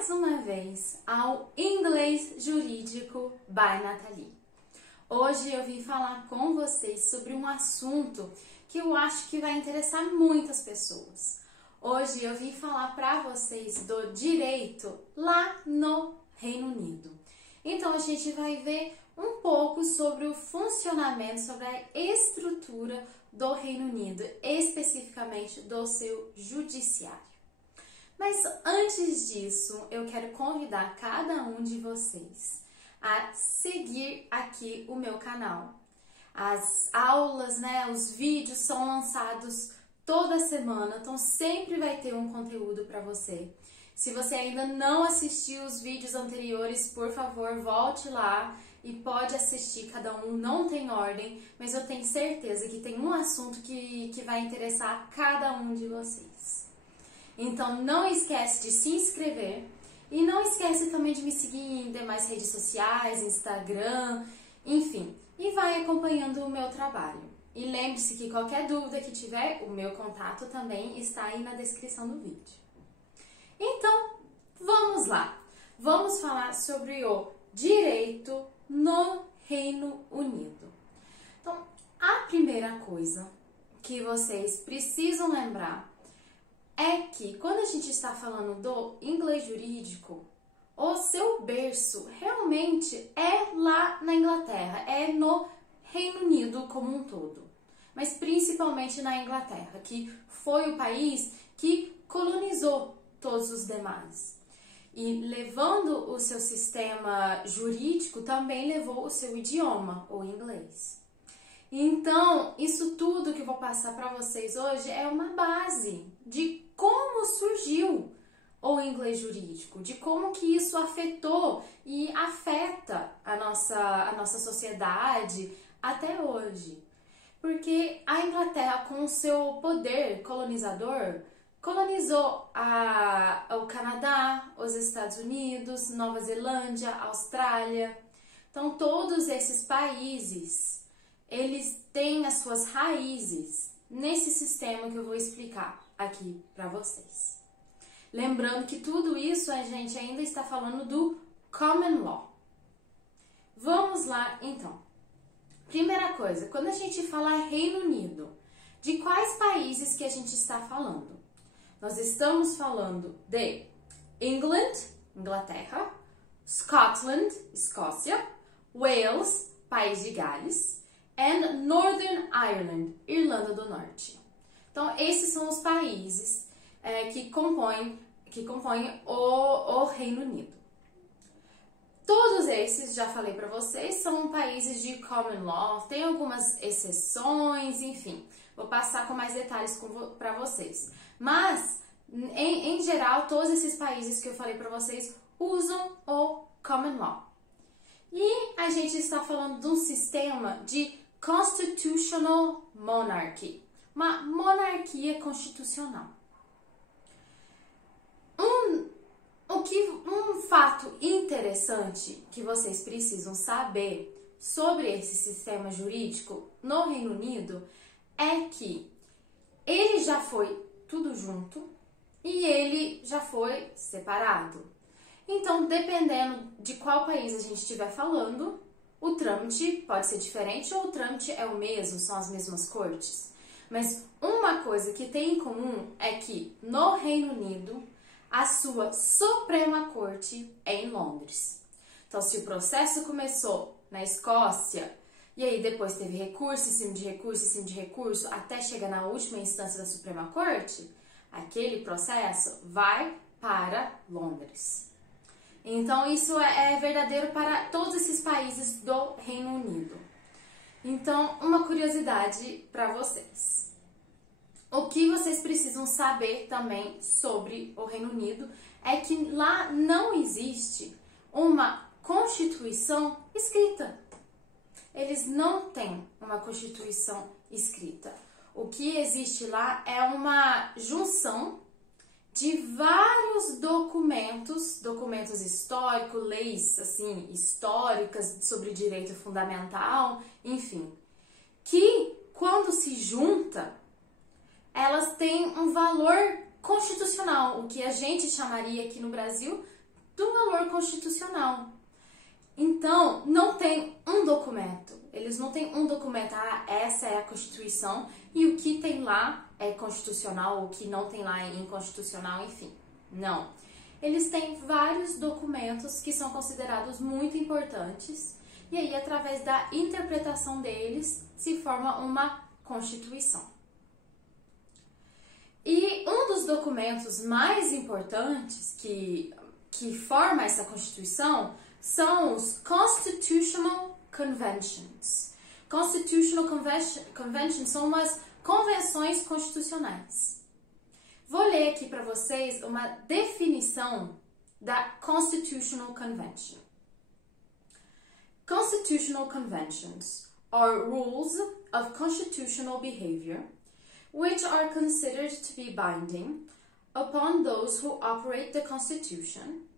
mais uma vez ao Inglês Jurídico by Nathalie. Hoje eu vim falar com vocês sobre um assunto que eu acho que vai interessar muitas pessoas. Hoje eu vim falar para vocês do direito lá no Reino Unido. Então a gente vai ver um pouco sobre o funcionamento, sobre a estrutura do Reino Unido, especificamente do seu judiciário. Mas antes disso, eu quero convidar cada um de vocês a seguir aqui o meu canal. As aulas, os vídeos são lançados toda semana, então sempre vai ter um conteúdo para você. Se você ainda não assistiu os vídeos anteriores, por favor, volte lá e pode assistir, cada um não tem ordem, mas eu tenho certeza que tem um assunto que vai interessar cada um de vocês. Então não esquece de se inscrever e não esquece também de me seguir em demais redes sociais, Instagram, enfim, e vai acompanhando o meu trabalho. E lembre-se que qualquer dúvida que tiver, o meu contato também está aí na descrição do vídeo. Então, vamos lá! Vamos falar sobre o direito no Reino Unido. Então, a primeira coisa que vocês precisam lembrar é que quando a gente está falando do inglês jurídico, o seu berço realmente é lá na Inglaterra, é no Reino Unido como um todo, mas principalmente na Inglaterra, que foi o país que colonizou todos os demais. E levando o seu sistema jurídico, também levou o seu idioma, o inglês. Então, isso tudo que eu vou passar para vocês hoje é uma base de como surgiu o inglês jurídico, de como que isso afetou e afeta a nossa sociedade até hoje. Porque a Inglaterra, com o seu poder colonizador, colonizou o Canadá, os Estados Unidos, Nova Zelândia, Austrália. Então, todos esses países, eles têm as suas raízes nesse sistema que eu vou explicar aqui para vocês. Lembrando que tudo isso a gente ainda está falando do Common Law. Vamos lá, então. Primeira coisa, quando a gente fala Reino Unido, de quais países que a gente está falando? Nós estamos falando de England, Inglaterra, Scotland, Escócia, Wales, País de Gales, and Northern Ireland, Irlanda do Norte. Então, esses são os países que compõem o Reino Unido. Todos esses, já falei para vocês, são países de common law, tem algumas exceções, enfim. Vou passar com mais detalhes para vocês. Mas, em geral, todos esses países que eu falei para vocês usam o common law. E a gente está falando de um sistema de constitutional monarchy, uma monarquia constitucional. Um fato interessante que vocês precisam saber sobre esse sistema jurídico no Reino Unido é que ele já foi tudo junto e ele já foi separado. Então, dependendo de qual país a gente estiver falando, o trâmite pode ser diferente ou o trâmite é o mesmo, são as mesmas cortes. Mas uma coisa que tem em comum é que no Reino Unido, a sua Suprema Corte é em Londres. Então, se o processo começou na Escócia, e aí depois teve recurso, em cima de recurso, em cima de recurso, até chegar na última instância da Suprema Corte, aquele processo vai para Londres. Então, isso é verdadeiro para todos esses países do Reino Unido. Então, uma curiosidade para vocês. O que vocês precisam saber também sobre o Reino Unido é que lá não existe uma Constituição escrita. Eles não têm uma Constituição escrita. O que existe lá é uma junção de vários documentos históricos, leis assim históricas sobre direito fundamental, enfim, que quando se junta, elas têm um valor constitucional, o que a gente chamaria aqui no Brasil do valor constitucional. Então, não tem um documento. Eles não têm um documento, essa é a Constituição e o que tem lá é constitucional, o que não tem lá é inconstitucional, enfim. Não. Eles têm vários documentos que são considerados muito importantes e aí, através da interpretação deles, se forma uma Constituição. E um dos documentos mais importantes que forma essa Constituição são os Constitutional Conventions. Constitutional Conventions são umas convenções constitucionais. Vou ler aqui para vocês uma definição da Constitutional Convention. Constitutional Conventions are rules of constitutional behavior which are considered to be binding upon those who operate the Constitution,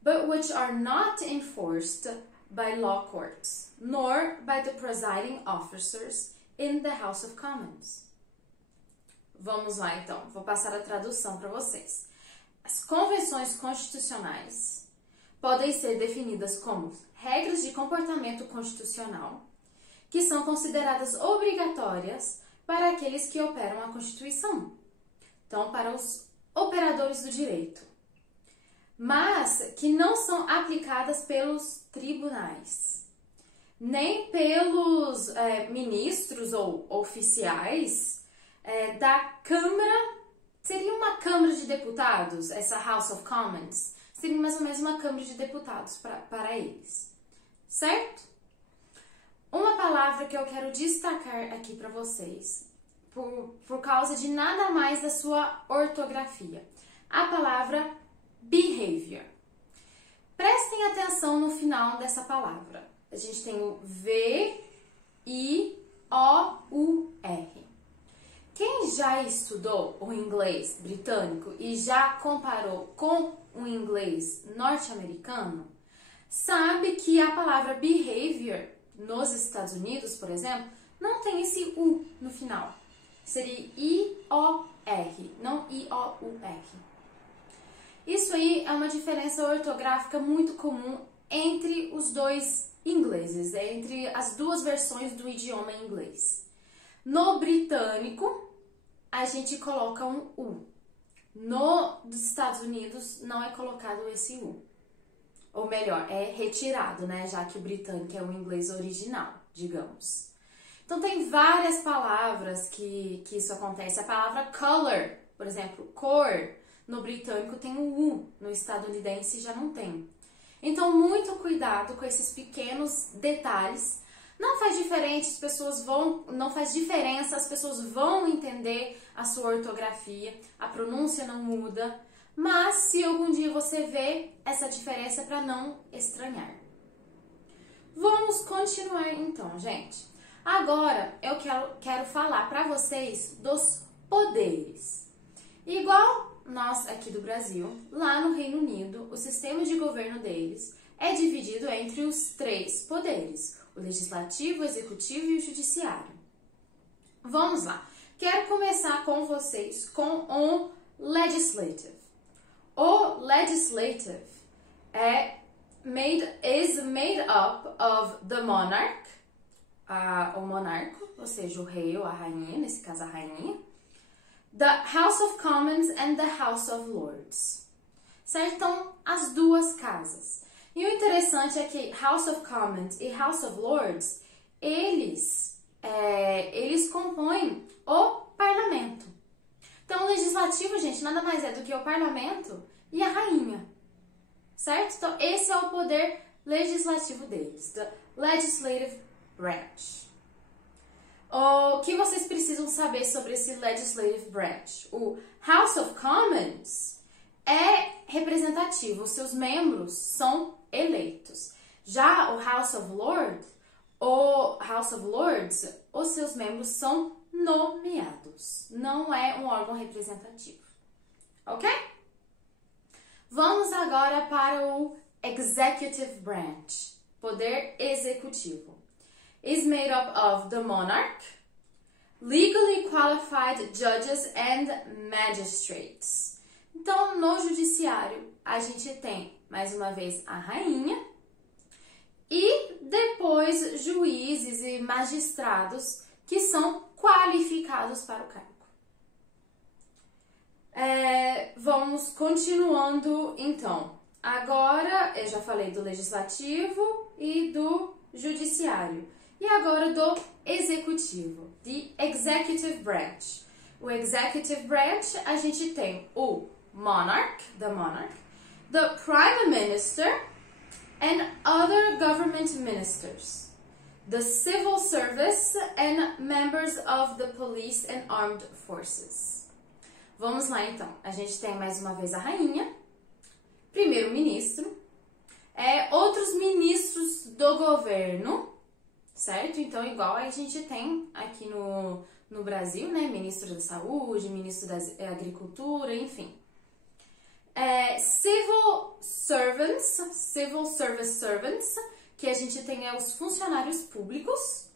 but which are not enforced by law courts, nor by the presiding officers in the House of Commons. Vamos lá, então. Vou passar a tradução para vocês. As convenções constitucionais podem ser definidas como regras de comportamento constitucional, que são consideradas obrigatórias para aqueles que operam a Constituição. Então, para os operadores do direito. Mas que não são aplicadas pelos tribunais, nem pelos ministros ou oficiais da Câmara. Seria uma Câmara de Deputados, essa House of Commons, seria mais ou menos uma Câmara de Deputados para eles, certo? Uma palavra que eu quero destacar aqui para vocês, por causa de nada mais da sua ortografia, a palavra behavior. Prestem atenção no final dessa palavra. A gente tem o V-I-O-U-R. Quem já estudou o inglês britânico e já comparou com o inglês norte-americano, sabe que a palavra behavior nos Estados Unidos, por exemplo, não tem esse U no final. Seria I-O-R, não I-O-U-R. Isso aí é uma diferença ortográfica muito comum entre os dois ingleses, entre as duas versões do idioma inglês. No britânico, a gente coloca um U. Dos Estados Unidos, não é colocado esse U. Ou melhor, é retirado, né? Já que o britânico é o inglês original, digamos. Então, tem várias palavras que isso acontece. A palavra color, por exemplo, cor, no britânico tem um U, no estadunidense já não tem. Então, muito cuidado com esses pequenos detalhes. Não faz diferença, as pessoas vão entender a sua ortografia, a pronúncia não muda, mas se algum dia você vê essa diferença, para não estranhar. Vamos continuar então, gente. Agora eu quero falar para vocês dos poderes. Igual nós aqui do Brasil, lá no Reino Unido, o sistema de governo deles é dividido entre os 3 poderes: o legislativo, o executivo e o judiciário. Vamos lá. Quero começar com vocês com o legislative. O legislative is made up of the monarch, o monarca, ou seja, o rei ou a rainha, nesse caso a rainha, the House of Commons and the House of Lords. Certo? Então, as duas casas. E o interessante é que House of Commons e House of Lords, eles compõem o parlamento. Então, o legislativo, gente, nada mais é do que o parlamento e a rainha. Certo? Então, esse é o poder legislativo deles, the legislative branch. O que vocês precisam saber sobre esse legislative branch? O House of Commons é representativo, os seus membros são eleitos. Já o House of Lords, os seus membros são nomeados. Não é um órgão representativo. Ok? Vamos agora para o Executive Branch, poder executivo. Is made up of the monarch, legally qualified judges and magistrates. Então, no judiciário, a gente tem, mais uma vez, a rainha e depois juízes e magistrados que são qualificados para o cargo. Vamos continuando, então. Agora, eu já falei do legislativo e do judiciário. E agora do executivo, the executive branch. O executive branch, a gente tem o monarch, the prime minister, and other government ministers, the civil service, and members of the police and armed forces. Vamos lá, então. A gente tem mais uma vez a rainha, primeiro-ministro, outros ministros do governo, certo? Então, igual a gente tem aqui no Brasil, né? Ministro da Saúde, ministro da Agricultura, enfim. Civil service servants, que a gente tem os funcionários públicos.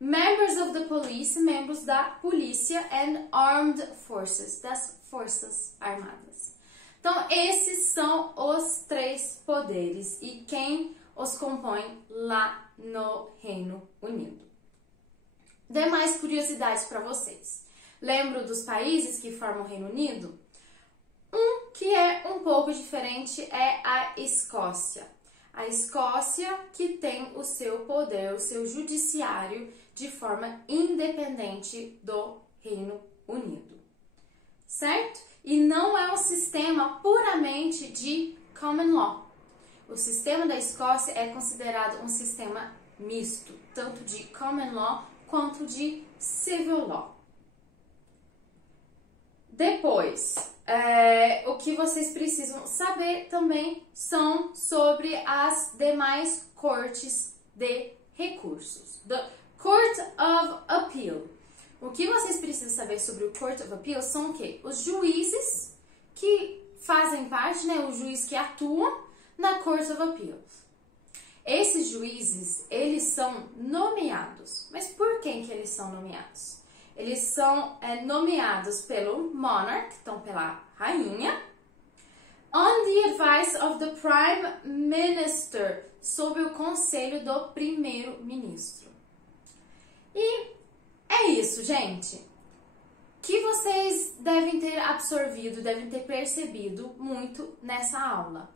Members of the police, membros da polícia, and armed forces, das forças armadas. Então, esses são os 3 poderes e quem os compõe lá no Reino Unido. Demais curiosidades para vocês. Lembro dos países que formam o Reino Unido? Um que é um pouco diferente é a Escócia. A Escócia que tem o seu poder, o seu judiciário de forma independente do Reino Unido, certo? E não é um sistema puramente de common law. O sistema da Escócia é considerado um sistema misto, tanto de common law quanto de civil law. Depois, o que vocês precisam saber também são sobre as demais cortes de recursos. The Court of Appeal. O que vocês precisam saber sobre o Court of Appeal são o quê? Os juízes que fazem parte, né, os juízes que atuam na Court of Appeals. Esses juízes, eles são nomeados. Mas por quem que eles são nomeados? Eles são nomeados pelo monarch, então pela rainha, on the advice of the prime minister, sob o conselho do primeiro-ministro. E é isso, gente. Que vocês devem ter absorvido, devem ter percebido muito nessa aula.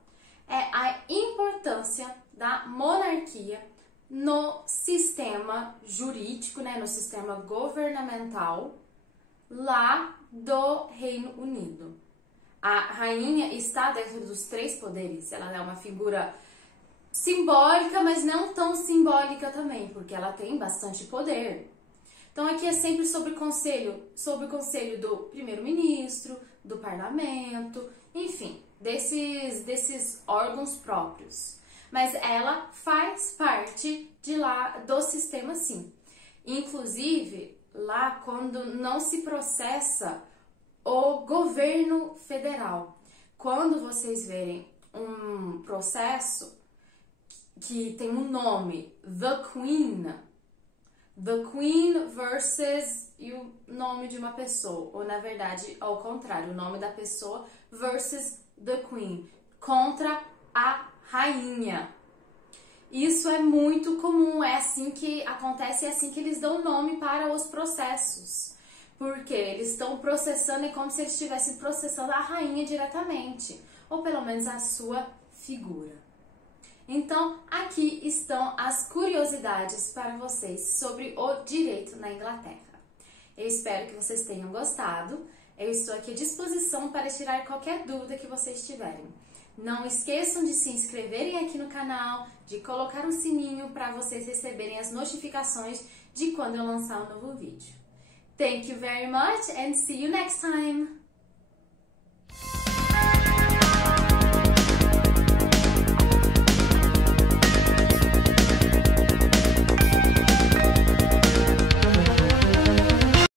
É a importância da monarquia no sistema jurídico, né, no sistema governamental lá do Reino Unido. A rainha está dentro dos 3 poderes. Ela é uma figura simbólica, mas não tão simbólica também, porque ela tem bastante poder. Então aqui é sempre sobre o conselho do primeiro-ministro, do parlamento, enfim, desses órgãos próprios. Mas ela faz parte de lá do sistema, sim. Inclusive, lá quando não se processa o governo federal. Quando vocês verem um processo que tem um nome, The Queen versus e o nome de uma pessoa, ou na verdade, ao contrário, o nome da pessoa versus the Queen, contra a rainha. Isso é muito comum, é assim que acontece, é assim que eles dão nome para os processos. Porque eles estão processando, é como se eles estivessem processando a rainha diretamente, ou pelo menos a sua figura. Então, aqui estão as curiosidades para vocês sobre o direito na Inglaterra. Eu espero que vocês tenham gostado. Eu estou aqui à disposição para tirar qualquer dúvida que vocês tiverem. Não esqueçam de se inscreverem aqui no canal, de colocar um sininho para vocês receberem as notificações de quando eu lançar um novo vídeo. Thank you very much and see you next time!